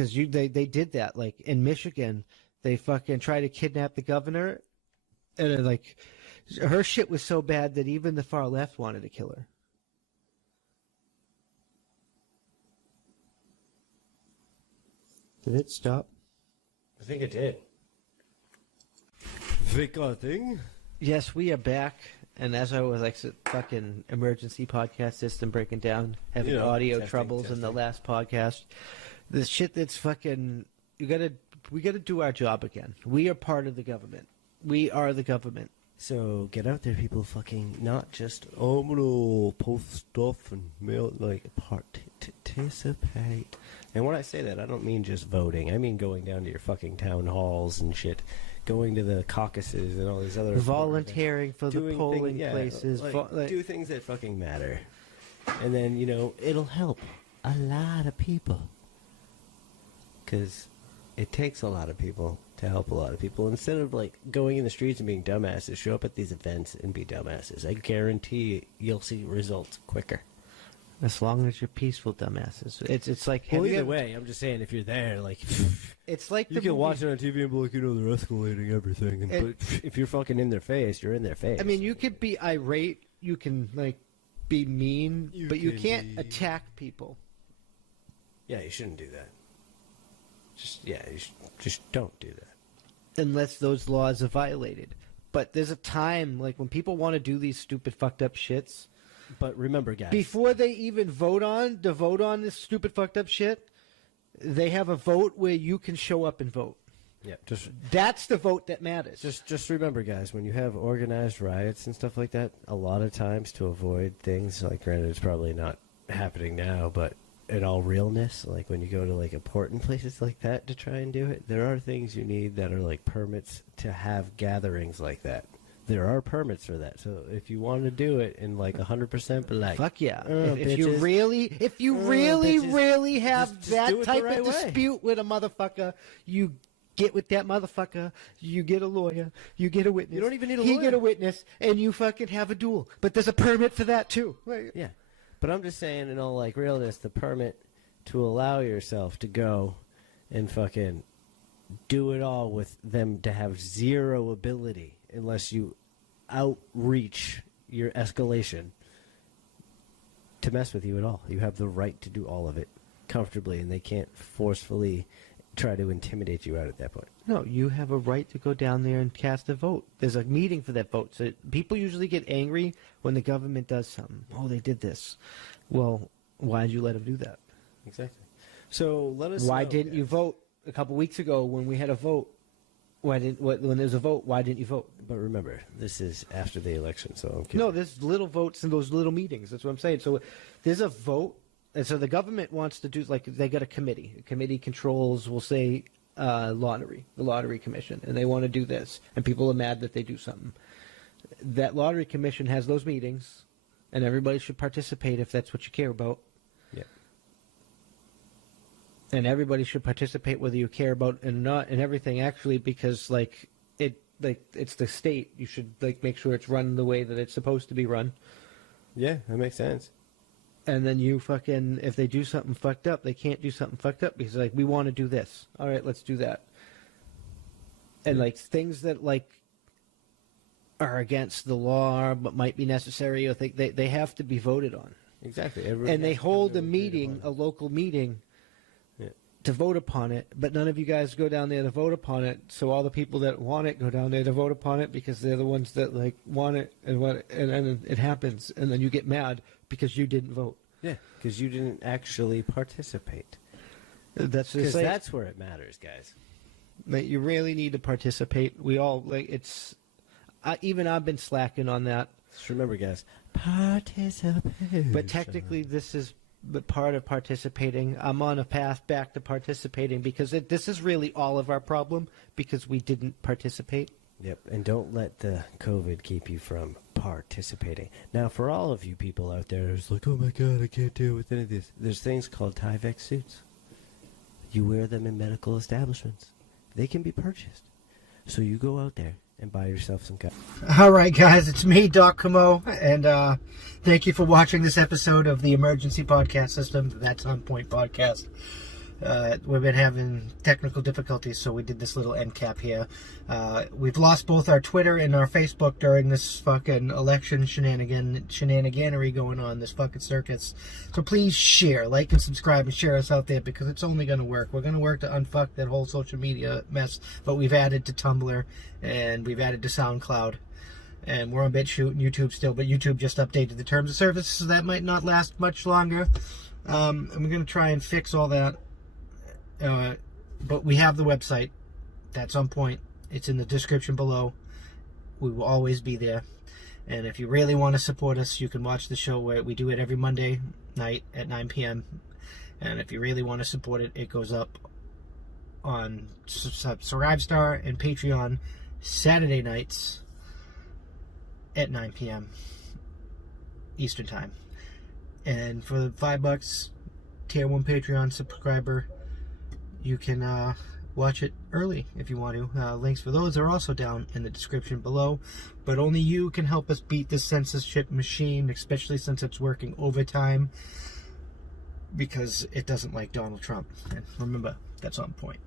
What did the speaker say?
Because they did that. Like, in Michigan, they fucking tried to kidnap the governor. And, like, her shit was so bad that even the far left wanted to kill her. Did it stop? I think it did. Recording. Yes, we are back. And as I was like, fucking emergency podcast system breaking down, having audio troubles in the last podcast. The shit that's fucking, we gotta do our job again. We are part of the government. We are the government. So get out there, people. Fucking not just I'm gonna post stuff and mail, like participate. And when I say that, I don't mean just voting. I mean going down to your fucking town halls and shit, going to the caucuses and all these other volunteering for the polling places. Do things that fucking matter, and then it'll help a lot of people. Because it takes a lot of people to help a lot of people. Instead of like going in the streets and being dumbasses, show up at these events and be dumbasses. I guarantee you'll see results quicker. As long as you're peaceful dumbasses. It's like... Well, either way, I'm just saying if you're there, like... It's like you can watch it on TV and be like, they're escalating everything. But if you're fucking in their face, you're in their face. I mean, you could be irate, you can like be mean, but you can't attack people. Yeah, you shouldn't do that. Just don't do that. Unless those laws are violated. But there's a time, like, when people want to do these stupid fucked up shits. But remember, guys. Before they even vote on this stupid fucked up shit, they have a vote where you can show up and vote. Yeah, that's the vote that matters. Just remember, guys, when you have organized riots and stuff like that, a lot of times to avoid things, like, granted, it's probably not happening now, but in all realness, like when you go to like important places like that to try and do it, there are things you need that are like permits to have gatherings like that. There are permits for that. So if you want to do it in like 100%, but like fuck yeah, if you really have that type of dispute with a motherfucker, you get with that motherfucker, you get a lawyer, you get a witness. You don't even need a lawyer. He get a witness, and you fucking have a duel. But there's a permit for that too. Right? Yeah. But I'm just saying, in all like realness, the permit to allow yourself to go and fucking do it all with them to have zero ability unless you outreach your escalation to mess with you at all. You have the right to do all of it comfortably, and they can't forcefully try to intimidate you out at that point. No, you have a right to go down there and cast a vote. There's a meeting for that vote. So people usually get angry when the government does something. Oh, they did this. Well, why did you let them do that? Exactly. So let us Why know, didn't you vote a couple weeks ago when we had a vote? When there's a vote, why didn't you vote? But remember, this is after the election, so I'm kidding. No, there's little votes in those little meetings. That's what I'm saying. So there's a vote. And so the government wants to do, like, they got a committee. A committee controls, we'll say, lottery, the lottery commission, and they want to do this. And people are mad that they do something. That lottery commission has those meetings, and everybody should participate if that's what you care about. Yeah. And everybody should participate whether you care about it or not, and everything, actually, because, like, it's the state. You should, like, make sure it's run the way that it's supposed to be run. Yeah, that makes sense. And then you fucking, if they do something fucked up, they can't do something fucked up because, like, we want to do this. All right, let's do that. And, like, things that, like, are against the law but might be necessary, or they have to be voted on. Exactly. And they hold a meeting, a local meeting, to vote upon it, but none of you guys go down there to vote upon it, so all the people that want it go down there to vote upon it because they're the ones that, like, want it, and then it happens, and then you get mad because you didn't vote. Yeah, because you didn't actually participate. That's where it matters, guys. Like, you really need to participate. We all, like, it's... even I've been slacking on that. Just remember, guys, participate. But technically, this is part of participating. I'm on a path back to participating because this is really all of our problem because we didn't participate. Yep, and don't let the COVID keep you from participating. Now, for all of you people out there who's like, oh my God, I can't deal with any of this, there's things called Tyvek suits. You wear them in medical establishments. They can be purchased. So you go out there and buy yourself some cup. All right, guys, it's me, Doc Camo, and thank you for watching this episode of the Emergency Podcast System. That's On Point Podcast. We've been having technical difficulties, so we did this little end cap here. We've lost both our Twitter and our Facebook during this fucking election shenaniganery going on, this fucking circus. So please share, like and subscribe and share us out there, because it's only going to work. We're going to work to unfuck that whole social media mess, but we've added to Tumblr and we've added to SoundCloud. And we're on BitChute and YouTube still, but YouTube just updated the terms of service, so that might not last much longer. And we're going to try and fix all that. But we have the website. That's on point. It's in the description below. We will always be there. And if you really want to support us, you can watch the show where we do it every Monday night at 9 p.m. And if you really want to support it, it goes up on Subscribestar and Patreon Saturday nights at 9 p.m. Eastern Time. And for the $5 Tier 1 Patreon subscriber, you can watch it early if you want to. Links for those are also down in the description below. But only you can help us beat this censorship machine, especially since it's working overtime, because it doesn't like Donald Trump. And remember, that's on point.